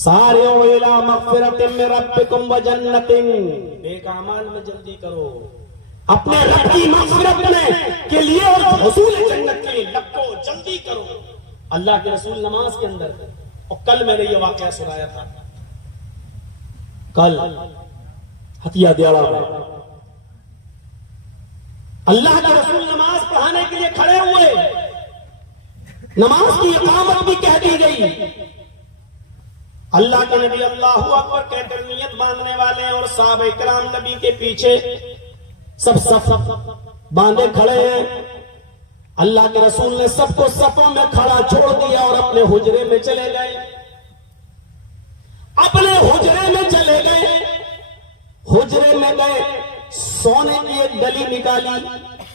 सारियो इला मग़फ़िरतिन मिन रब्बिकुम व जन्नतिन, नेक अमाल में जल्दी करो अपने रब की मग़फ़िरत में के लिए और हुसूल जन्नत के लिए लगो, जल्दी करो। अल्लाह के रसूल नमाज के अंदर, और कल मैंने ये वाक़या सुनाया था, कल हतिया दियाड़ा में अल्लाह के रसूल नमाज पढ़ाने के लिए खड़े हुए, नमाज की इकामत भी कह दी गई। अल्लाह के नबी अल्लाहु अकबर कहकर नियत बांधने वाले हैं और साहब इकराम नबी के पीछे सब सफ बांधे खड़े हैं। अल्लाह के रसूल ने सबको सफों में खड़ा छोड़ दिया और अपने हुजरे में चले गए, अपने हुजरे में चले गए। हुजरे में गए, सोने की एक डली निकाली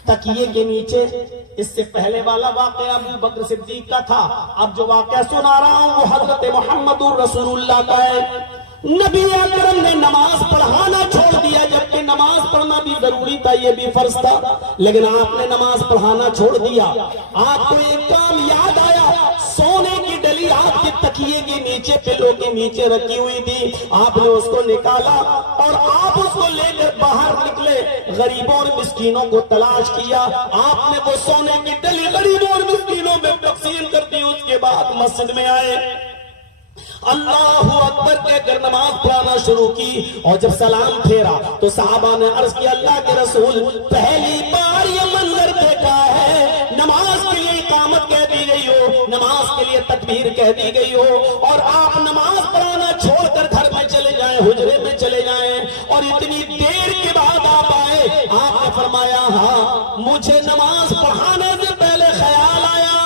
तकिए के नीचे। इससे पहले वाला वाकया अबू बकर सिद्दीक का था, अब जो वाकया सुना रहा हूं वो हजरत मोहम्मदुर रसूलुल्लाह का है। नबी अकरम ने नमाज पढ़ाना छोड़ दिया, जबकि नमाज पढ़ना भी जरूरी था, ये भी फर्ज था, लेकिन आपने नमाज पढ़ाना छोड़ दिया। आपको एक काम याद आया, सोने की डली आपके तकिए के नीचे, पिलो के नीचे रखी हुई थी। आपने उसको निकाला और आप उसको लेकर बाहर निकले, गरीबों और मिस्कीनों को तलाश किया। आपने वो सोने की डली गरीबों और मिस्कीनों में तकसीम कर दी। उसके बाद मस्जिद में आए, अल्लाहु अकबर कहकर नमाज पढ़ाना शुरू की, और जब सलाम फेरा तो सहाबा ने अर्ज किया, अल्लाह के रसूल पहली बार ये मंजर देखा है, नमाज के लिए इकामत कह दी गई हो, नमाज के लिए तकबीर कह दी गई हो, और आप नमाज पढ़ाना छोड़कर घर में चले जाएं, हुजरे में चले जाएं, और इतनी देर के बाद आप आए। आपने फरमाया, हाँ मुझे नमाज पढ़ाने से पहले ख्याल आया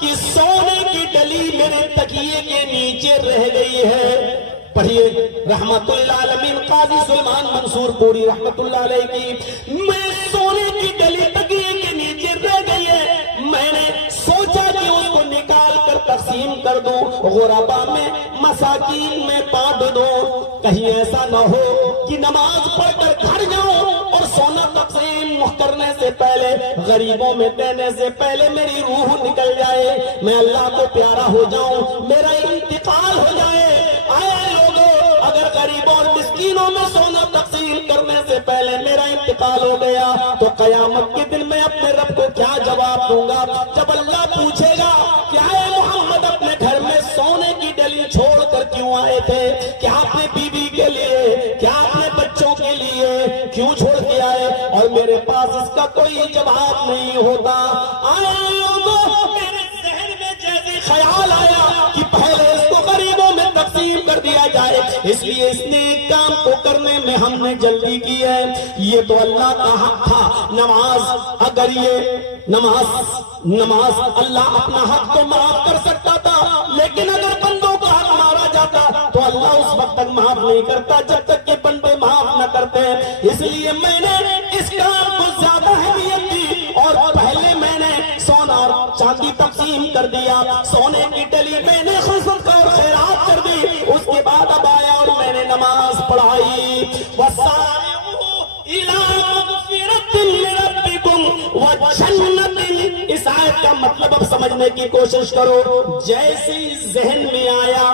कि सोने की डली मेरे तकिए के नीचे रह गई है। पढ़िए रहमतुल्लाह आलमीन काजी सुलेमान मंसूर पूरी रहमतुल्लाह अलैह की, मैं सोने की डली तकिए के नीचे रह गई है, मैंने सोचा कि उसको निकाल कर तकसीम कर दूं, गुरबा में मसाकीन में बांट दूं, कहीं ऐसा न हो कि नमाज पढ़कर घर जाऊं और सोना तकसीम करने से पहले, गरीबों में देने से पहले मेरी रूह निकल जाए, मैं अल्लाह को प्यारा हो जाऊं, मेरा इंतकाल हो जाए। आए लोगों, अगर गरीबों और मिस्कीनों में सोना तकसीम करने से पहले मेरा इंतकाल हो गया तो कयामत के दिन मैं अपने रब को क्या जवाब दूंगा? जब अल्लाह पूछेगा क्या है मोहम्मद अपने घर में सोने की डली छोड़कर क्यों आए थे? क्या आपने बीवी के लिए, क्या आपने बच्चों के लिए क्यों छोड़ के आए? और मेरे पास इसका कोई जवाब नहीं होता। आए लोगों, मेरे जहन में जैसे ख्याल आया कि पहले इसको गरीबों में तकसीम कर दिया जाए, इसलिए इसने काम को करने में हमने जल्दी की है। ये तो अल्लाह का हक था। नमाज, अगर ये नमाज अल्लाह अपना हक तो माफ कर सकता था, लेकिन अगर बंदों का हक मारा जाता तो अल्लाह उस वक्त तक माफ नहीं करता जब तक के बंदे माफ न करते। इसलिए मैंने इस काम को ज्यादा अहमियत दी और पहले मैंने सोना और चांदी तकसीम कर दिया, सोने की डली मैंने खुशबू और खैरात कर दी। उसके बाद अब आया और मैंने नमाज पढ़ाई। इस आयत का मतलब अब समझने की कोशिश करो। जैसे ही जहन में आया,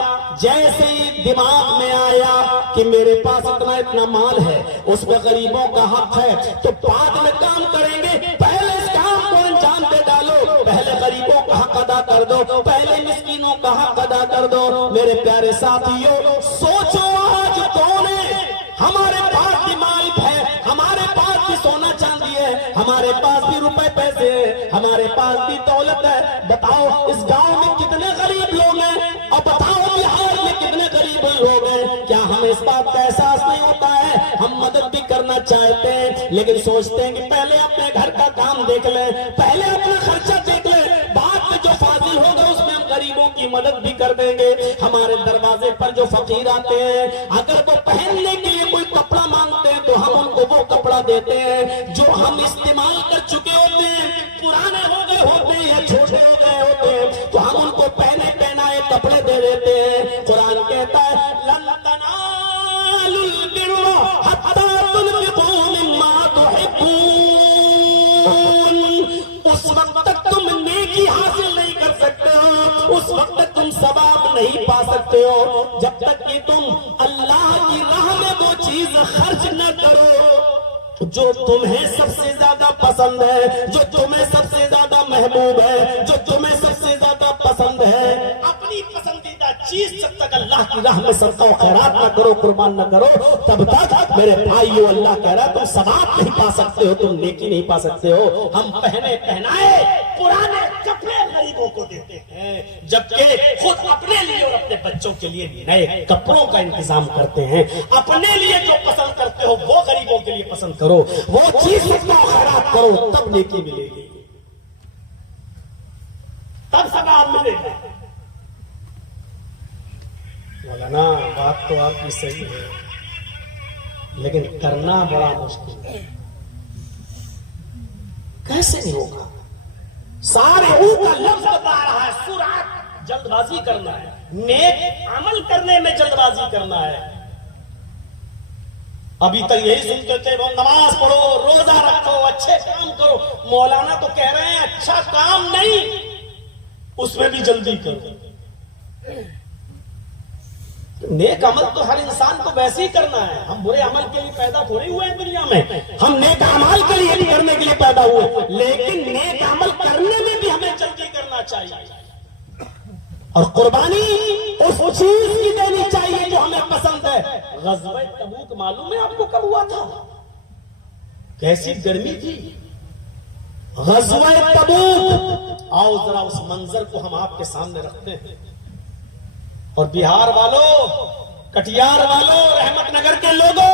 जैसे ही दिमाग में आया कि मेरे पास इतना इतना माल है, उसमें गरीबों का हक है, तो बाद में काम करेंगे, पहले इस काम को अंजाम दे डालो, पहले गरीबों का हक अदा कर दो, पहले मिस्कीनों का हक अदा कर दो। मेरे प्यारे साथियों, सोचो आज कौन है? हमारे पास भी माल है, हमारे पास भी सोना चांदी है, हमारे पास भी रुपए पैसे हैं, हमारे पास भी दौलत है। बताओ इस गांव में कितने गरीब लोग हैं, और बताओ बिहार में कितने गरीब लोग हैं? क्या हमें इस बात का एहसास नहीं होता है? हम मदद भी करना चाहते हैं, लेकिन सोचते हैं कि पहले अपने घर का काम देख लें, पहले अपना खर्चा देख लें, बाद में जो फाजिल होगा उसमें हम गरीबों की मदद भी कर देंगे। हमारे दरवाजे पर जो फकीर आते हैं, अगर वो पहनने के लिए कोई कपड़ा मांगते हैं तो हम उनको वो कपड़ा देते हैं जो हम इस्तेमाल कर चुके होते हैं, पुराने हो गए होते हैं या छोटे हो गए होते हैं, तो हम उनको पहने पहनाए कपड़े दे देते हैं। कुरान कहता है लन तनालुल बिर्रा हत्ता तुनफिकू मिम्मा तुहिब्बून। उस वक्त तक तुम नेकी हासिल नहीं कर सकते हो, उस वक्त तक तुम सवाब नहीं पा सकते हो जब तक कि तुम अल्लाह की राह में वो चीज खर्च न करो जो तुम्हें सबसे ज्यादा पसंद है, जो तुम्हें सबसे ज्यादा महबूब है, जो तुम्हें सबसे ज्यादा पसंद है। अपनी पसंदीदा चीज जब तक अल्लाह की राह में सदका खैरात न करो, कुर्बान न करो, तब तक मेरे भाइयों अल्लाह कह रहा है तुम सवाब नहीं पा सकते हो, तुम नेकी नहीं पा सकते हो। हम पहने पहनाए पुराने कपड़े गरीबों को देते हैं, जबकि खुद अपने लिए और अपने बच्चों के लिए नए कपड़ों का इंतजाम करते हैं। अपने लिए जो पसंद करते हो वो गरीबों के लिए पसंद करो, वो चीज सदका खैरात करो, तब नेकी मिलेगी, तब सवाब मिलेगा। मौलाना बात तो आपकी सही है, लेकिन करना बड़ा मुश्किल है। कैसे नहीं होगा? सारे का लफ्ज बता रहा है, सुरात जल्दबाजी करना है, नेक अमल करने में जल्दबाजी करना है। अभी तक यही सुनते थे वो नमाज पढ़ो, रोजा रखो, अच्छे काम करो। मौलाना तो कह रहे हैं अच्छा काम नहीं, उसमें भी जल्दी करो। नेक अमल तो हर इंसान को वैसे ही करना है। हम बुरे अमल के लिए पैदा थोड़े हुए हैं दुनिया में, हम नेक अमल के लिए करने के लिए पैदा हुए, लेकिन नेक अमल करने में भी हमें जल्दी करना चाहिए और कुर्बानी उस चीज की देनी चाहिए जो हमें पसंद है। ग़ज़वा तबूक मालूम है आपको कब हुआ था? कैसी गर्मी थी ग़ज़वा तबूक। आओ जरा उस मंजर को हम आपके सामने रखते हैं। और बिहार वालों, कटिहार वालों, रहमतनगर के लोगों,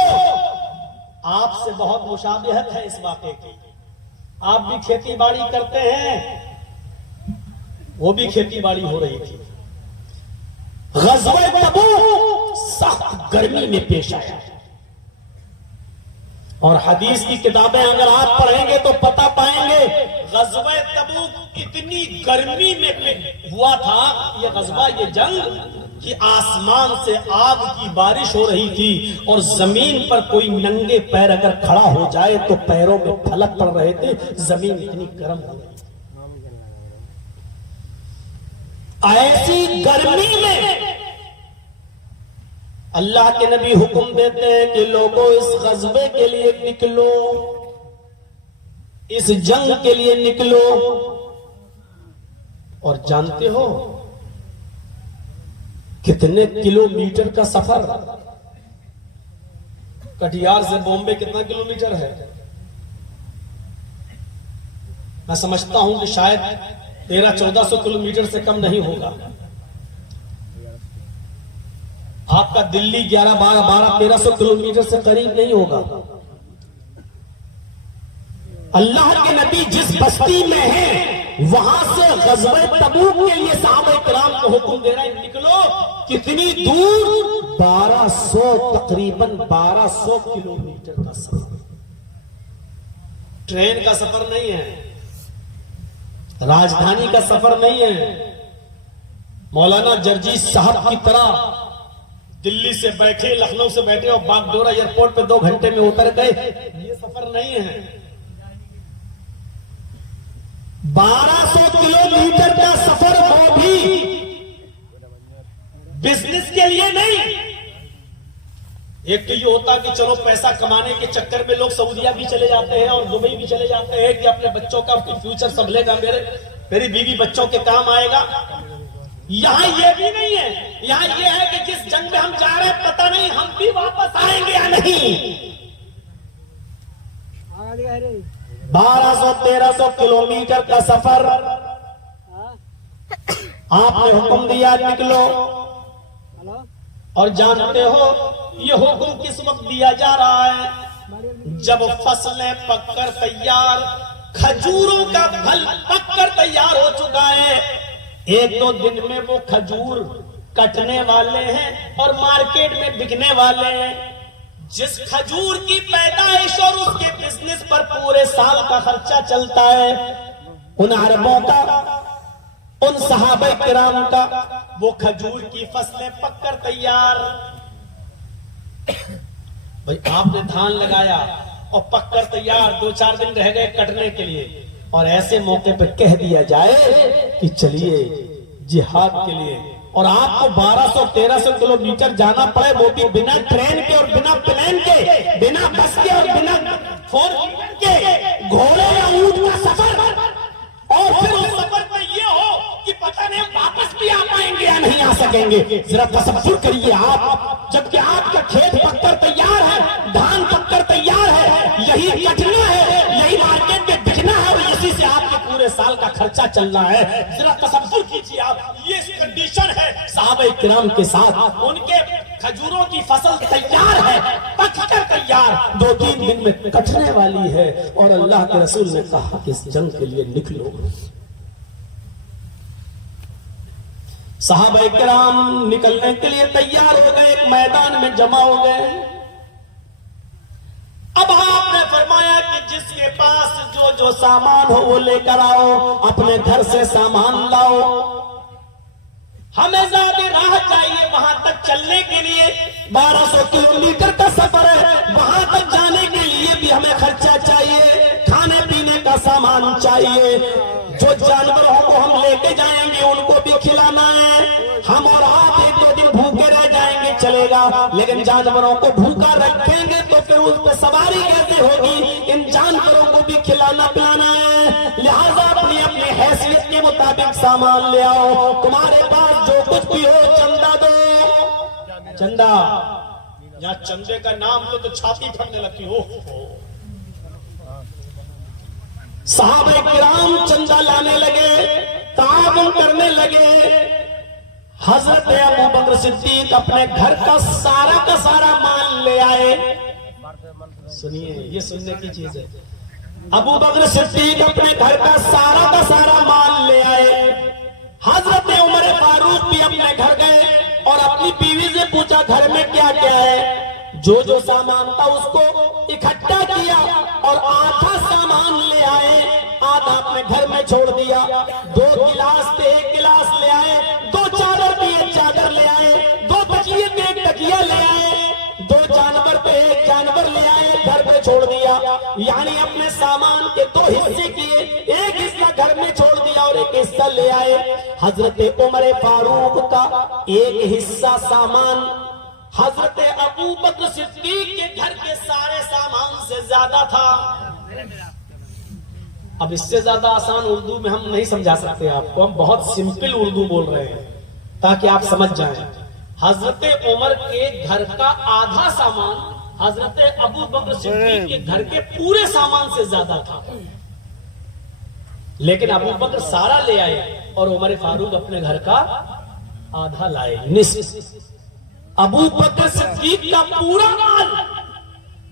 आपसे बहुत मुशाबिहत है इस वाक़े की। आप भी खेती बाड़ी करते हैं, वो भी खेती बाड़ी हो रही थी। ग़ज़वा तबूक सख्त गर्मी में पेश आया और हदीस की किताबें अगर आप पढ़ेंगे तो पता पाएंगे ग़ज़वा तबूक इतनी गर्मी में हुआ था। ये ग़ज़वा, ये जंग कि आसमान से आग की बारिश हो रही थी और जमीन पर कोई नंगे पैर अगर खड़ा हो जाए तो पैरों में फलक पड़ रहे थे, जमीन इतनी गर्म हो रही थी। ऐसी गर्मी में अल्लाह के नबी हुक्म देते हैं कि लोगों इस ग़ज़वे के लिए निकलो, इस जंग के लिए निकलो। और जानते हो कितने किलोमीटर का सफर? कटिहार से बॉम्बे कितना किलोमीटर है? मैं समझता हूं कि शायद 1300-1400 किलोमीटर से कम नहीं होगा। आपका दिल्ली 1100-1200-1300 किलोमीटर से करीब नहीं होगा। अल्लाह के नबी जिस बस्ती में है वहां से ग़ज़वा तबूक के लिए सहाबा किराम को हुक्म दे रहे हैं निकलो। कितनी दूर? 1200, तकरीबन 1200 किलोमीटर का सफर। ट्रेन का सफर नहीं है, राजधानी का सफर नहीं है। मौलाना जर्जी साहब की तरह दिल्ली से बैठे, लखनऊ से बैठे और बागडोरा एयरपोर्ट पे 2 घंटे में उतर गए, ये सफर नहीं है। 1200 किलोमीटर का सफर, वो भी बिजनेस के लिए नहीं। एक तो ये होता कि चलो पैसा कमाने के चक्कर में लोग सऊदीया भी चले जाते हैं और दुबई भी चले जाते हैं कि अपने बच्चों का फ्यूचर संभलेगा, मेरी बीवी बच्चों के काम आएगा। यहां ये भी नहीं है। यहां ये है कि जिस जंग में हम जा रहे हैं पता नहीं हम भी वापस आएंगे या नहीं। 1200-1300 किलोमीटर का सफर, आपने हुक्म दिया निकलो। और जानते हो ये हुक्म किस वक्त दिया जा रहा है? जब फसलें पककर तैयार, खजूरों का फल पककर तैयार हो चुका है। 1-2 दिन में वो खजूर कटने वाले हैं और मार्केट में बिकने वाले हैं। जिस खजूर की पैदाइश और उसके बिजनेस पर पूरे साल का खर्चा चलता है, उन अरबों का, उन सहाबा किराम का, वो खजूर की फसलें पककर तैयार। भाई आपने धान लगाया और पककर तैयार, 2-4 दिन रह गए कटने के लिए, और ऐसे मौके पर कह दिया जाए कि चलिए जिहाद के लिए और आपको 1200-1300 किलोमीटर जाना पड़े, वो भी बिना ट्रेन के और बिना प्लेन के, बिना बस के और बिना 4 व्हीलर के, घोड़े या ऊंट का सफर, और फिर उस सफर में ये हो कि पता नहीं वापस भी आ पाएंगे या नहीं आ सकेंगे। जरा तसव्वुर करिए आप, जबकि आपका खेत पककर तैयार है, धान पककर तैयार है, यही कटना है, यही मार्केट में बिकना है, और इसी से आपके पूरे साल का खर्चा चलना है। जरा तसव्वुर कीजिए आप, ये कंडीशन है सहाबा किराम के साथ। उनके खजूरों की फसल तैयार है, पककर तैयार, 2-3 दिन में कटने वाली है, और अल्लाह के रसूल ने कहा कि इस जंग के लिए निकलो। सहाबा किराम निकलने के लिए तैयार हो गए, एक मैदान में जमा हो गए। अब आपने फरमाया कि जिसके पास जो जो सामान हो वो लेकर आओ, अपने घर से सामान लाओ। हमें ज्यादा राह चाहिए वहां तक चलने के लिए, 1200 किलोमीटर का सफर है, वहां तक जाने के लिए भी हमें खर्चा चाहिए, खाने पीने का सामान चाहिए। जो जानवरों को हम लेके जाएंगे उनको भी खिलाना है। हम और आप 1-2 दिन भूखे रह जाएंगे चलेगा, लेकिन जानवरों को भूखा रखेंगे तो फिर उस पर सवारी कैसे होगी? इन जानवरों को भी खिलाना पिलाना है। लिहाजा अपनी अपनी हैसियत के मुताबिक सामान ले आओ। तुम्हारे पास जो कुछ भी हो चंदा दो। चंदा, यहाँ चंदे का नाम लो तो छाती फटने लगती हो। सहाबा किराम चंदा लाने लगे, ताउन करने लगे। हजरत अबू बकर सिद्दीक अपने घर का सारा माल ले आए। सुनिए, ये सुनने की चीज है। अबू बकर सिद्दीक अपने घर का सारा माल ले आए। हजरत उमर फारूक भी अपने घर गए और अपनी बीवी से पूछा घर में क्या क्या है। जो जो सामान था उसको इकट्ठा किया और आधा सामान ले आए, आधा अपने घर में छोड़ दिया। 2 गिलास थे, 1 गिलास ले आए। 2 चादर थे, 1 चादर ले आए। 2 तकिए थे, 1 तकिया ले आए। 2 जानवर थे, 1 जानवर ले आए, घर पे छोड़ दिया। यानी अपने सामान के 2 हिस्से किए, 1 हिस्सा घर में छोड़ दिया और 1 हिस्सा ले आए। हजरत उमर फारूक का 1 हिस्सा सामान हजरत अबू बकर सिद्दीक के घर के सारे सामान से ज्यादा था। अब इससे ज्यादा आसान उर्दू में हम नहीं समझा सकते आपको, हम बहुत सिंपल उर्दू बोल रहे हैं ताकि आप समझ जाएं। हजरत उमर के घर का आधा सामान हजरत अबू बकर सिद्दीक के घर के पूरे सामान से ज्यादा था, लेकिन अबू बकर सारा ले आए और उमर फारूक अपने घर का आधा लाए, निस्फ। अबू बकर सिद्दीक का पूरा माल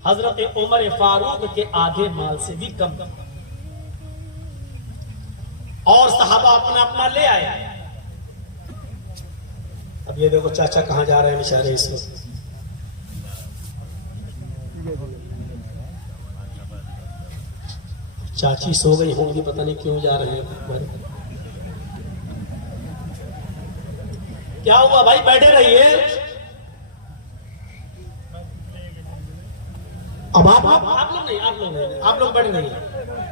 हजरत उमर फारूक के आधे माल से भी कम, और सहाबा अपना अपना ले आए। अब ये देखो चाचा कहां जा रहे हैं बेचारे इस वक्त। चाची सो गई होंगी, पता नहीं क्यों जा रहे हैं। क्या हुआ भाई, बैठे रहिए। अब आप लोग नहीं, आप लोग बैठ रहिए।